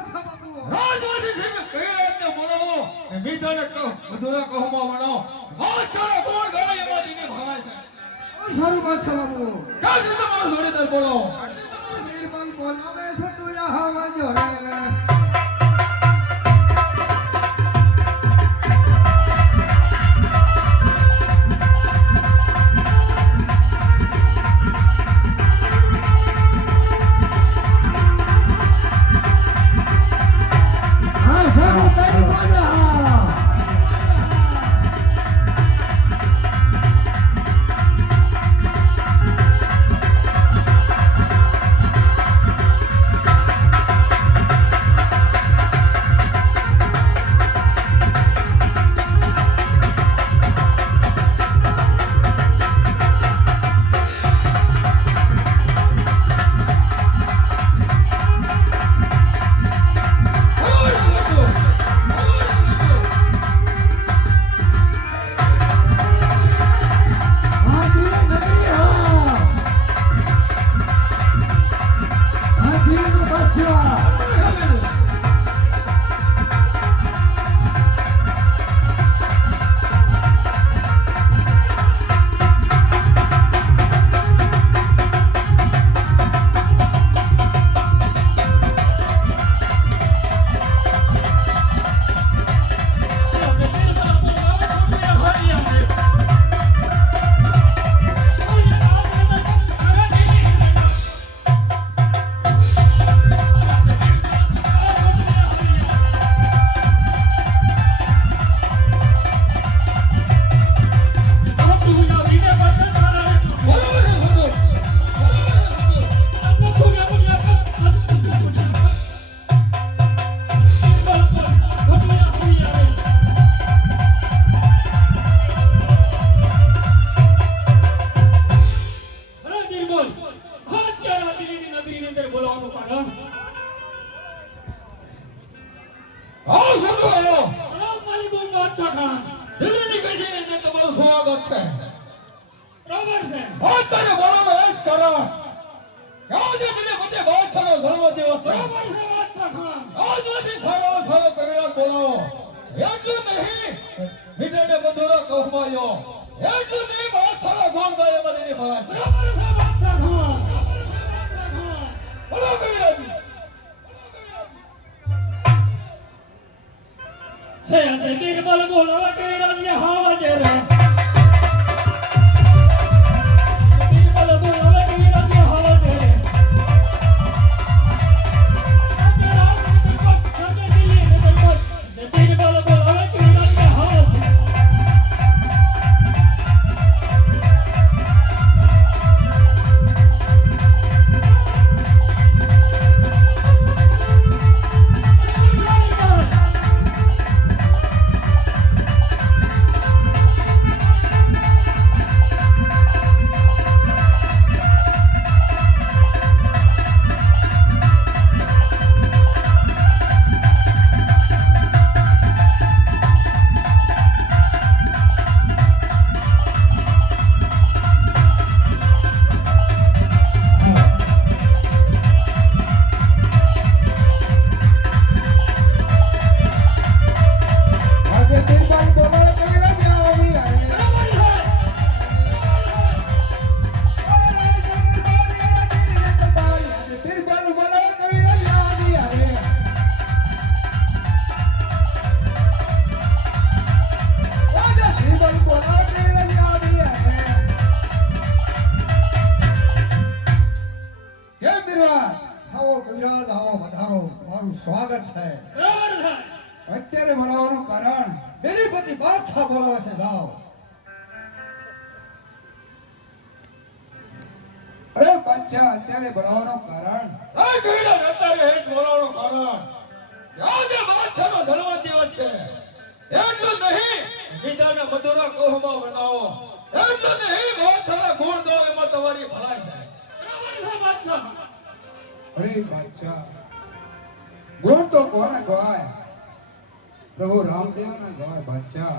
રાજવાદી સિંહ કહીને મનાવો મીઠાને અધૂરા કહુમાં મનાવો આ ચાલો કોણ ગયો એમાં દીને છે સારું વાત છે બાપુ કાજી તમારો જોડીદાર બોલો નિર્મલ બોલાવે છે તું યહાવા જોડે બધુરો કહમાયો એટલું નહીં બાદશાહ ગોળ ગાય મને નહીં ભાવે બરાબર છે બાદશાહ ગોળ બોલો કઈ રાજી હે અંતે કે બોલ બોલ હવે કઈ રાજી હા વાજે રે આજે બાદશાહનો જન્મ દિવસ છે. એટલું નહીં બીજાને મધુરા કોહમાં બનાવો એટલું નહીં બાદશાહના ગુણ દો એમાં તમારી ભલાઈ થાય. અરે બાદશાહ ગુણ તો કોને ગાય પ્રભુ રામદેવ ને ગાય બાદશાહ.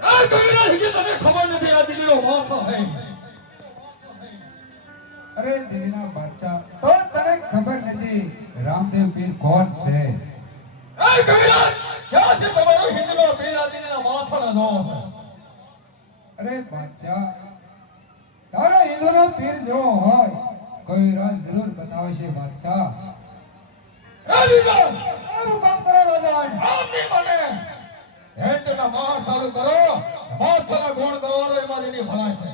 આ કવિરાજ હજી તને ખબર નથી આ દિલ્હીનો વારસો છે અરે દિલ્હીના બાદશાહ તો તને ખબર નથી રામદેવ પીર કોણ છે? આ કવિરાજ ક્યાં છે તમારો હિન્દુનો પીર આ દિલ્હીના દો અરે બાદશાહ તારો હિન્દુનો પીર જો હોય કોઈ રાજ જરૂર બતાવશે બાદશાહ. કામ કરો રાજા આમ નહીં બને. હેન્ડના મહાર ચાલુ કરો. ગુણ ગવારો એમાં જેની ભલાઈ છે.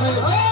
દિલ્હીનો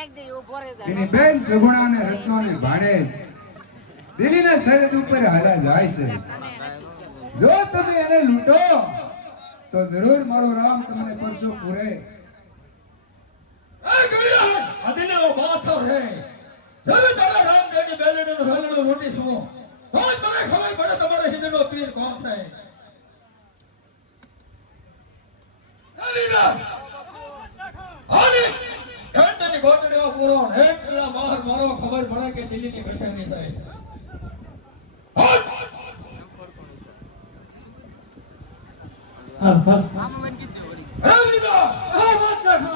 એની બેન સગુણા અને રત્નોને ભાડે દિલ્હીના સરહદ ઉપર હાલા જાય છે. જો તમે એને લૂંટો તો જરૂર મારો રામ તમને પરસો પૂરે. અદિનો રે રોટી સુમો તો જ ખબર પડે તમારે હિંદનો પીર કોણ છે. ઘંટની ગોટડીઓ પૂરો ને એટલા માર મારો ખબર પડે કે દિલ્હીની કશાની સાહેબ. હા હાલ હાલ આમ વન કીધું વળી. હા લીધો